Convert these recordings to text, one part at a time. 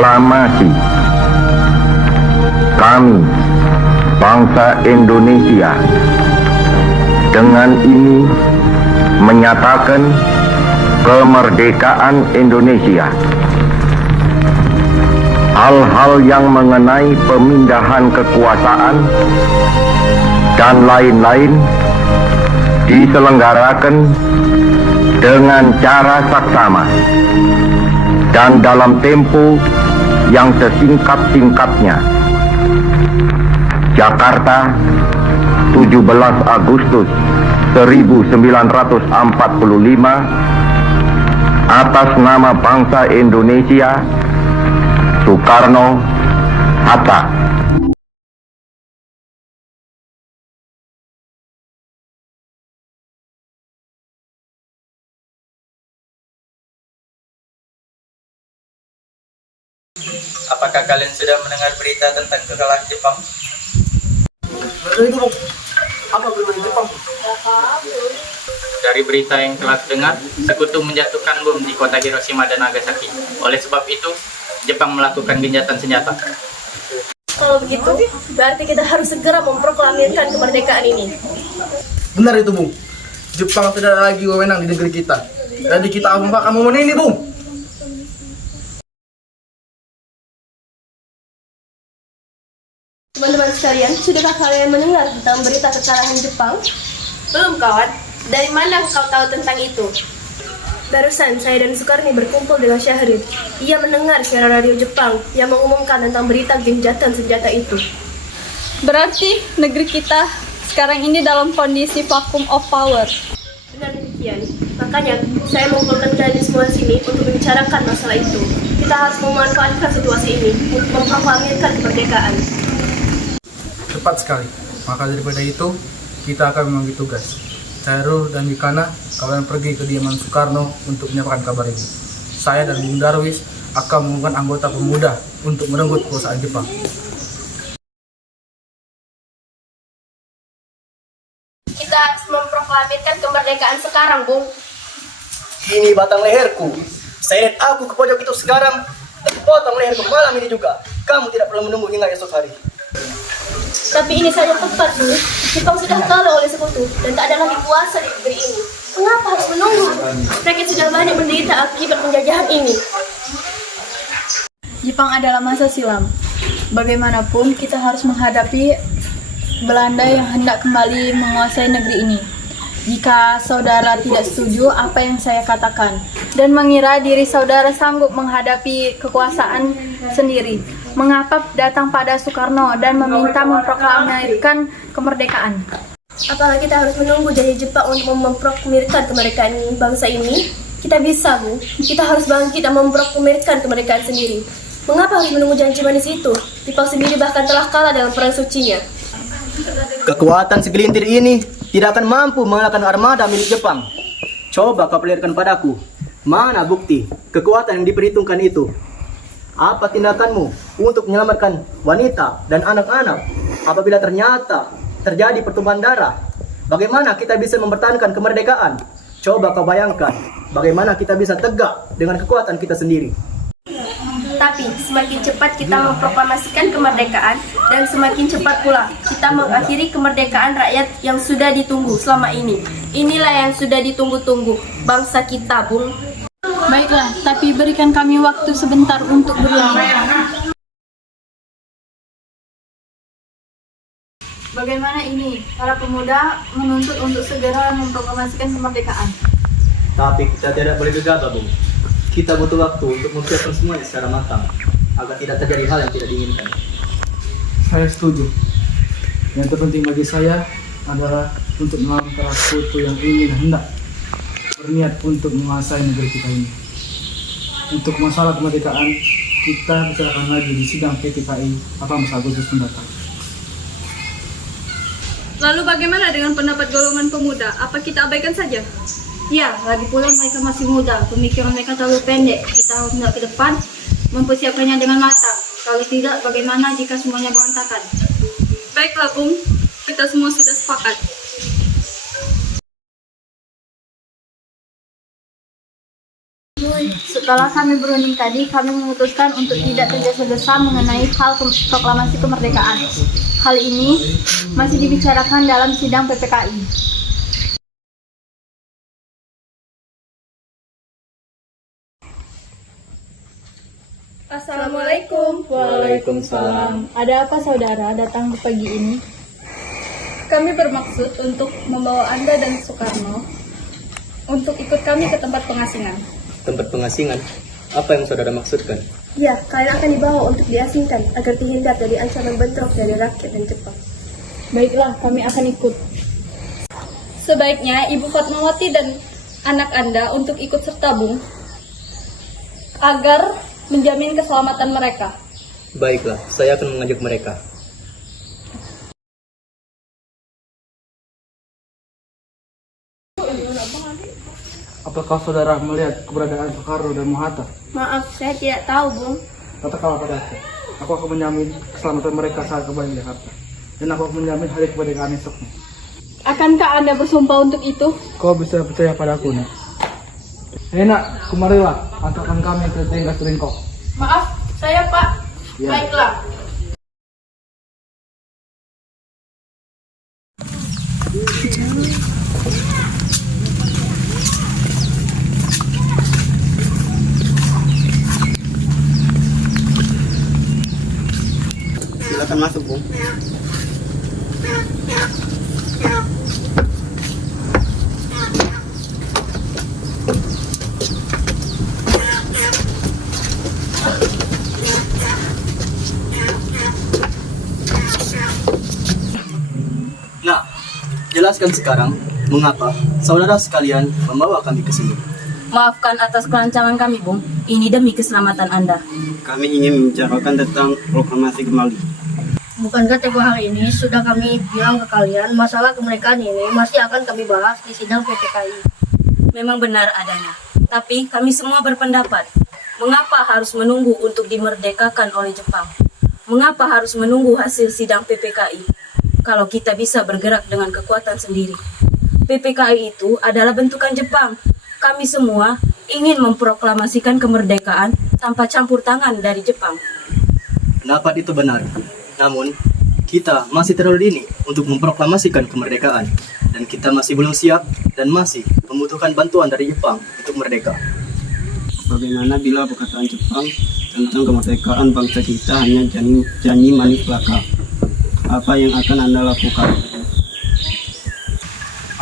proklamasi kami, bangsa Indonesia, dengan ini menyatakan kemerdekaan Indonesia. Hal-hal yang mengenai pemindahan kekuasaan dan lain-lain diselenggarakan dengan cara saksama dan dalam tempo yang sesingkat-singkatnya. Jakarta, 17 Agustus 1945, atas nama bangsa Indonesia, Soekarno Hatta. Apakah kalian sudah mendengar berita tentang kekalahan Jepang? Apa berita Jepang? Dari berita yang telah dengar, sekutu menjatuhkan bom di kota Hiroshima dan Nagasaki. Oleh sebab itu, Jepang melakukan gencatan senjata. Kalau begitu, berarti kita harus segera memproklamirkan kemerdekaan ini. Benar itu, Bung. Jepang tidak lagi wewenang di negeri kita. Jadi kita akan momen ini, Bung. Teman-teman sekalian, sudahkah kalian mendengar tentang berita kekalahan Jepang? Belum, kawan. Dari mana kau tahu tentang itu? Barusan saya dan Sukarni berkumpul dengan Syahrir. Ia mendengar siaran radio Jepang yang mengumumkan tentang berita gencatan senjata itu. Berarti negeri kita sekarang ini dalam kondisi vacuum of power. Benar demikian. Makanya saya mengumpulkan kalian semua di sini untuk membicarakan masalah itu. Kita harus memanfaatkan situasi ini untuk memproklamirkan kemerdekaan. Tepat sekali. Maka daripada itu, kita akan membagi tugas. Cairul dan Yukana, kalian pergi ke kediaman Soekarno untuk menyampaikan kabar ini. Saya dan Bung Darwis akan mengumpulkan anggota pemuda untuk merenggut kekuasaan Jepang. Kita harus memproklamirkan kemerdekaan sekarang, Bung. Ini batang leherku. Saya lihat aku ke pojok itu sekarang dan potong leherku malam ini juga. Kamu tidak perlu menunggu hingga esok hari. Tapi ini saja tepat, Bu. Jepang sudah kalah oleh sekutu dan tak ada lagi kuasa di negeri ini. Mengapa harus menunggu? Rakyat sudah banyak menderita akibat penjajahan ini. Jepang adalah masa silam. Bagaimanapun kita harus menghadapi Belanda yang hendak kembali menguasai negeri ini. Jika saudara tidak setuju apa yang saya katakan dan mengira diri saudara sanggup menghadapi kekuasaan sendiri, mengapa datang pada Soekarno dan meminta memproklamirkan kemerdekaan? Apakah kita harus menunggu janji Jepang untuk memproklamirkan kemerdekaan bangsa ini? Kita bisa, Bu. Kita harus bangkit dan memproklamirkan kemerdekaan sendiri. Mengapa harus menunggu janji manis itu? Jepang sendiri bahkan telah kalah dalam perang sucinya. Kekuatan segelintir ini tidak akan mampu mengalahkan armada milik Jepang. Coba kau perlihatkan padaku. Mana bukti kekuatan yang diperhitungkan itu? Apa tindakanmu untuk menyelamatkan wanita dan anak-anak apabila ternyata terjadi pertumpahan darah? Bagaimana kita bisa mempertahankan kemerdekaan? Coba kau bayangkan bagaimana kita bisa tegak dengan kekuatan kita sendiri. Tapi semakin cepat kita memproklamasikan kemerdekaan dan semakin cepat pula kita mengakhiri kemerdekaan rakyat yang sudah ditunggu selama ini. Inilah yang sudah ditunggu-tunggu bangsa kita, Bung. Baiklah, tapi berikan kami waktu sebentar untuk berunding. Bagaimana ini? Para pemuda menuntut untuk segera memproklamasikan kemerdekaan. Tapi kita tidak boleh gegabah, Bung. Kita butuh waktu untuk mempersiapkan semuanya secara matang agar tidak terjadi hal yang tidak diinginkan. Saya setuju. Yang terpenting bagi saya adalah untuk melawan para sekutu yang ingin hendak berniat untuk menguasai negeri kita ini. Untuk masalah kemerdekaan, kita bicarakan lagi di sidang PTKI 18 Agustus mendatang. Lalu bagaimana dengan pendapat golongan pemuda? Apa kita abaikan saja? Ya, lagi pula mereka masih muda, pemikiran mereka terlalu pendek. Kita harus melihat ke depan, mempersiapkannya dengan matang. Kalau tidak, bagaimana jika semuanya berantakan? Baiklah, Bung. Kita semua sudah sepakat. Setelah kami berunding tadi, kami memutuskan untuk tidak tergesa-gesa mengenai hal proklamasi kemerdekaan. Hal ini masih dibicarakan dalam sidang PPKI. Assalamualaikum. Waalaikumsalam. Ada apa saudara datang pagi ini? Kami bermaksud untuk membawa Anda dan Soekarno untuk ikut kami ke tempat pengasingan. Tempat pengasingan? Apa yang saudara maksudkan? Ya, kalian akan dibawa untuk diasingkan agar terhindar dari ancaman bentrok dari rakyat dan Jepang. Baiklah, kami akan ikut. Sebaiknya Ibu Fatmawati dan anak Anda untuk ikut serta, Bung, agar menjamin keselamatan mereka. Baiklah, saya akan mengajak mereka. Apakah saudara melihat keberadaan Soekarno dan Muhatta? Maaf, saya tidak tahu, Bung. Katakanlah pada aku akan menjamin keselamatan mereka saat kembali ke Jakarta. Dan aku akan menjamin hari kemerdekaan esoknya. Akankah Anda bersumpah untuk itu? Kau bisa percaya padaku, Nak. Nak, kemarilah, antarkan kami ke Tenggas Ringkok. Maaf, saya Pak. Ya. Baiklah. Silakan masuk, Bung. Nah, jelaskan sekarang mengapa saudara sekalian membawa kami ke sini. Maafkan atas kelancangan kami, Bung. Ini demi keselamatan Anda. Kami ingin membicarakan tentang proklamasi kembali. Bukankah tempoh hari ini sudah kami bilang ke kalian masalah kemerdekaan ini masih akan kami bahas di sidang PPKI? Memang benar adanya. Tapi kami semua berpendapat, mengapa harus menunggu untuk dimerdekakan oleh Jepang? Mengapa harus menunggu hasil sidang PPKI? Kalau kita bisa bergerak dengan kekuatan sendiri. PPKI itu adalah bentukan Jepang. Kami semua ingin memproklamasikan kemerdekaan tanpa campur tangan dari Jepang. Pendapat itu benar. Namun, kita masih terlalu dini untuk memproklamasikan kemerdekaan. Dan kita masih belum siap dan masih membutuhkan bantuan dari Jepang untuk merdeka. Bagaimana bila perkataan Jepang tentang kemerdekaan bangsa kita hanya janji manis belaka? Apa yang akan Anda lakukan?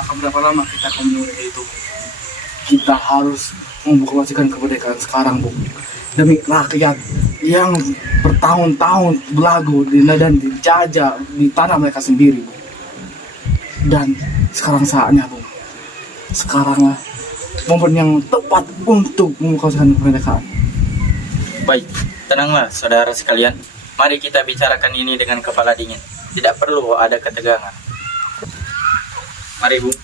Akan berapa lama kita akan menunggu itu? Kita harus memproklamasikan kemerdekaan sekarang, Bung. Demi rakyat yang bertahun-tahun belagu dan dijajah di tanah mereka sendiri, Bung. Dan sekarang saatnya, Bung. Sekarang momen yang tepat untuk memproklamasikan kemerdekaan. Baik, tenanglah saudara sekalian. Mari kita bicarakan ini dengan kepala dingin. Tidak perlu ada ketegangan. Mari, Bu.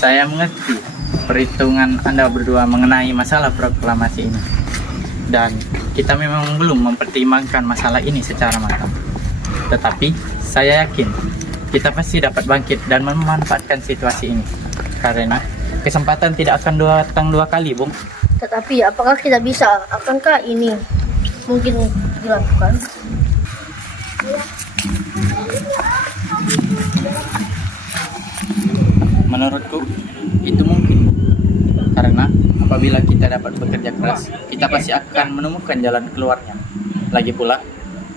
Saya mengerti perhitungan Anda berdua mengenai masalah proklamasi ini. Dan kita memang belum mempertimbangkan masalah ini secara matang. Tetapi saya yakin kita pasti dapat bangkit dan memanfaatkan situasi ini. Karena kesempatan tidak akan datang dua kali, Bung. Tetapi apakah kita bisa? Akankah ini mungkin dilakukan? Menurutku itu mungkin, karena apabila kita dapat bekerja keras, kita pasti akan menemukan jalan keluarnya. Lagi pula,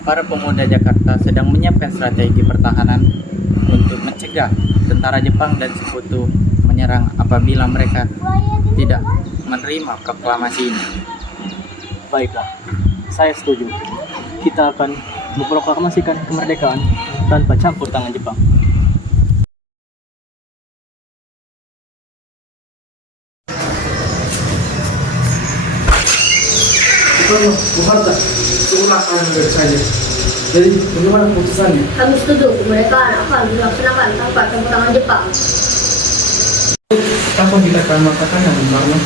para pemuda Jakarta sedang menyiapkan strategi pertahanan untuk mencegah tentara Jepang dan sekutu menyerang apabila mereka tidak menerima proklamasi ini. Baiklah, saya setuju. Kita akan memproklamasikan kemerdekaan tanpa campur tangan Jepang. Soekarno, Bung Hatta, seulah kalian dari saja. Jadi, bagaimana keputusannya? Kami setuju kemerdekaan akan dilaksanakan tanpa campur tangan Jepang. Kapan kita akan melaksanakannya, Bung Karno?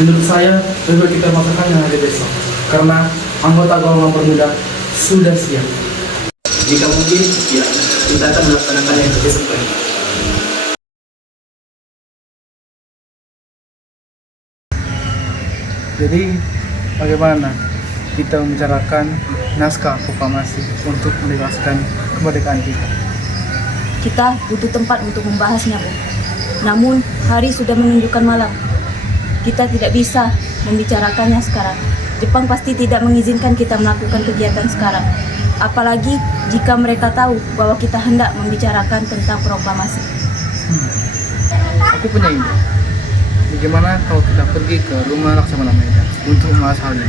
Menurut saya, lebih baik kita melaksanakannya hari besok. Karena anggota golongan pemuda sudah siap. Jika mungkin, ya, kita akan melaksanakannya besok pagi. Jadi, bagaimana kita membicarakan naskah proklamasi untuk mendeklarasikan kemerdekaan kita? Kita butuh tempat untuk membahasnya, Bu. Namun, hari sudah menunjukkan malam. Kita tidak bisa membicarakannya sekarang. Jepang pasti tidak mengizinkan kita melakukan kegiatan sekarang. Apalagi jika mereka tahu bahwa kita hendak membicarakan tentang proklamasi. Aku punya ide. Bagaimana kalau kita pergi ke rumah Laksamana Medan untuk membahas hal ini?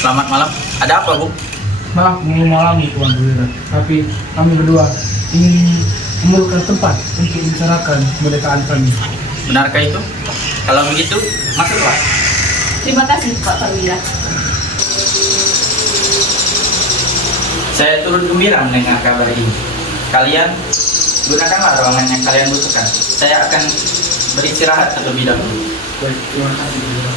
Selamat malam. Ada apa, Bu? Maaf mengalami Tuan Perwira, tapi kami berdua ingin memerlukan tempat untuk membicarakan kemerdekaan kami. Benarkah itu? Kalau begitu, masuklah. Terima kasih, Pak Perwira. Saya turut gembira mendengar kabar ini. Kalian gunakanlah ruangan yang kalian butuhkan. Saya akan beristirahat terlebih dahulu. Baik, terima kasih. Perwira.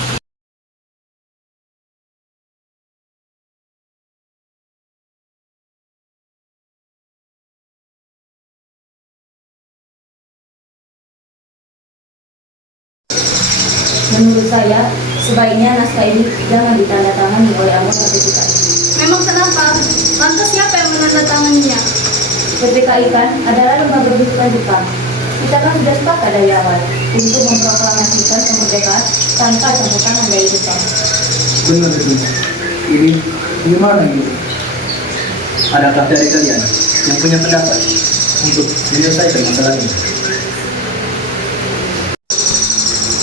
Menurut saya, sebaiknya naskah ini jangan ditandatangani oleh anggota PPKI. Memang kenapa? Lantas siapa yang menandatanganinya? PPKI kan adalah lembaga rujukan Jepang. Kita kan sudah sepakat dari awal untuk memproklamasikan kemerdekaan tanpa campur tangan dari Jepang. Benar itu. Ini gimana ini? Adakah dari kalian yang punya pendapat untuk menyelesaikan masalah ini?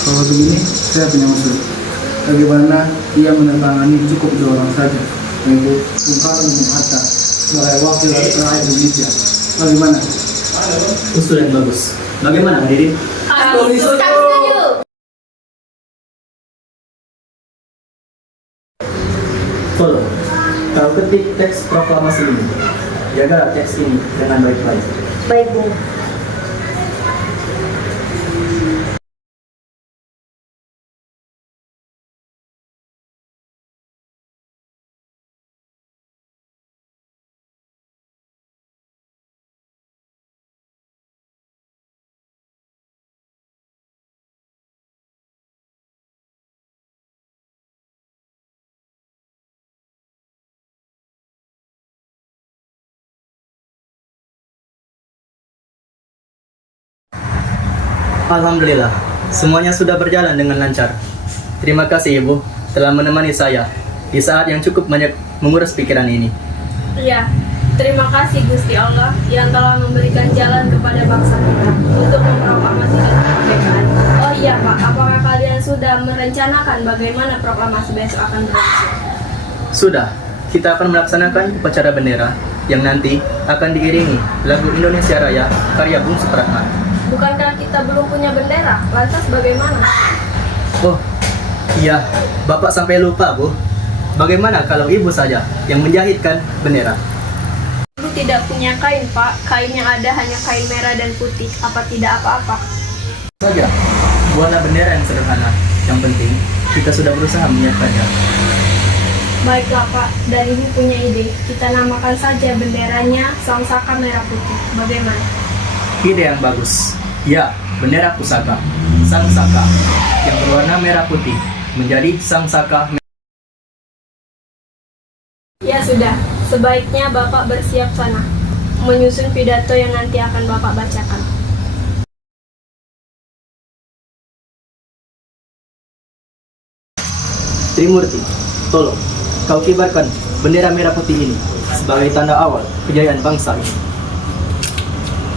Kalau begini, saya punya maksud. Bagaimana ia menandatangani cukup 2 orang saja, yaitu Bung Karno dan Bung Hatta sebagai wakil rakyat Indonesia. Bagaimana? Usul yang bagus. Bagaimana, hadirin? Kami setuju. Tolong, kau ketik teks proklamasi ini. Jaga teks ini dengan baik-baik. Baik, Bu. Alhamdulillah, semuanya sudah berjalan dengan lancar. Terima kasih Ibu telah menemani saya di saat yang cukup banyak mengurus pikiran ini. Iya, terima kasih Gusti Allah yang telah memberikan jalan kepada bangsa kita untuk memproklamasikan kemerdekaan. Oh iya Pak, apakah kalian sudah merencanakan bagaimana proklamasi besok akan berlangsung? Sudah, kita akan melaksanakan upacara bendera yang nanti akan diiringi lagu Indonesia Raya karya Bung Supratman. Bukankah kita belum punya bendera? Lantas bagaimana? Oh, iya, Bapak sampai lupa, Bu. Bagaimana kalau Ibu saja yang menjahitkan bendera? Ibu tidak punya kain, Pak. Kain yang ada hanya kain merah dan putih. Apa tidak apa-apa? Saja, buatlah bendera yang sederhana. Yang penting, kita sudah berusaha menyiapkannya. Baiklah, Pak. Dan Ibu punya ide. Kita namakan saja benderanya Sang Saka Merah Putih. Bagaimana? Ide yang bagus. Ya, bendera pusaka, Sang Saka, yang berwarna merah putih, menjadi Sang Saka. Ya sudah, sebaiknya Bapak bersiap sana, menyusun pidato yang nanti akan Bapak bacakan. Trimurti, tolong, kau kibarkan bendera merah putih ini sebagai tanda awal kejayaan bangsa ini.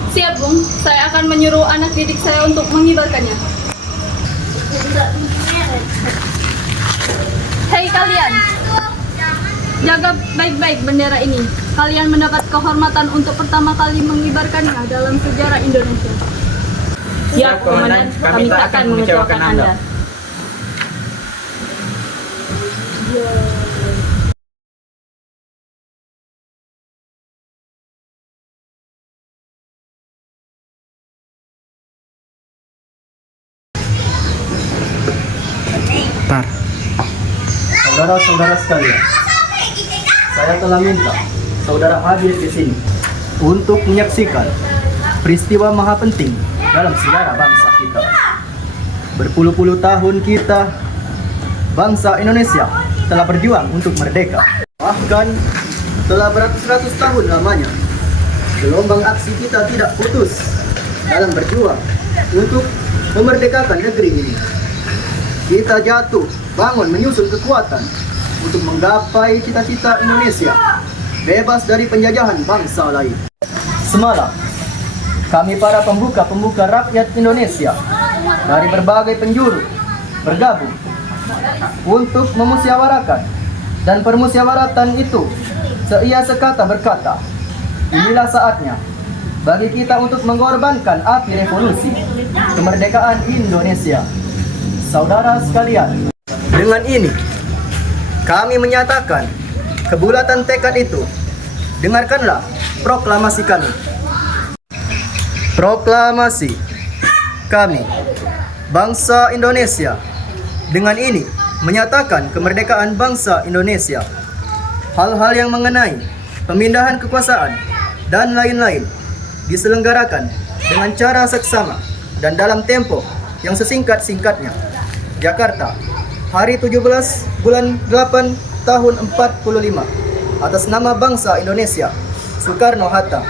Siap, Bung. Saya akan menyuruh anak didik saya untuk mengibarkannya. Hei kalian, Jaga baik-baik bendera ini. Kalian mendapat kehormatan untuk pertama kali mengibarkannya dalam sejarah Indonesia. Siap, Komandan. Kami tak akan mengecewakan Anda. Saudara-saudara sekalian, saya telah minta saudara hadir di sini untuk menyaksikan peristiwa maha penting dalam sejarah bangsa kita. Berpuluh-puluh tahun kita, bangsa Indonesia telah berjuang untuk merdeka. Bahkan telah beratus-ratus tahun lamanya, gelombang aksi kita tidak putus dalam berjuang untuk memerdekakan negeri ini. Kita jatuh, bangun, menyusun kekuatan untuk menggapai cita-cita Indonesia bebas dari penjajahan bangsa lain. Semalam, kami para pembuka rakyat Indonesia dari berbagai penjuru bergabung untuk memusyawarahkan, dan permusyawaratan itu seia sekata berkata, inilah saatnya bagi kita untuk mengorbankan api revolusi kemerdekaan Indonesia. Saudara sekalian, dengan ini kami menyatakan kebulatan tekad itu. Dengarkanlah proklamasi kami. Proklamasi kami, bangsa Indonesia, dengan ini menyatakan kemerdekaan bangsa Indonesia. Hal-hal yang mengenai pemindahan kekuasaan dan lain-lain diselenggarakan dengan cara seksama dan dalam tempo yang sesingkat-singkatnya. Jakarta, hari 17 bulan 8 tahun 45, atas nama bangsa Indonesia, Soekarno-Hatta.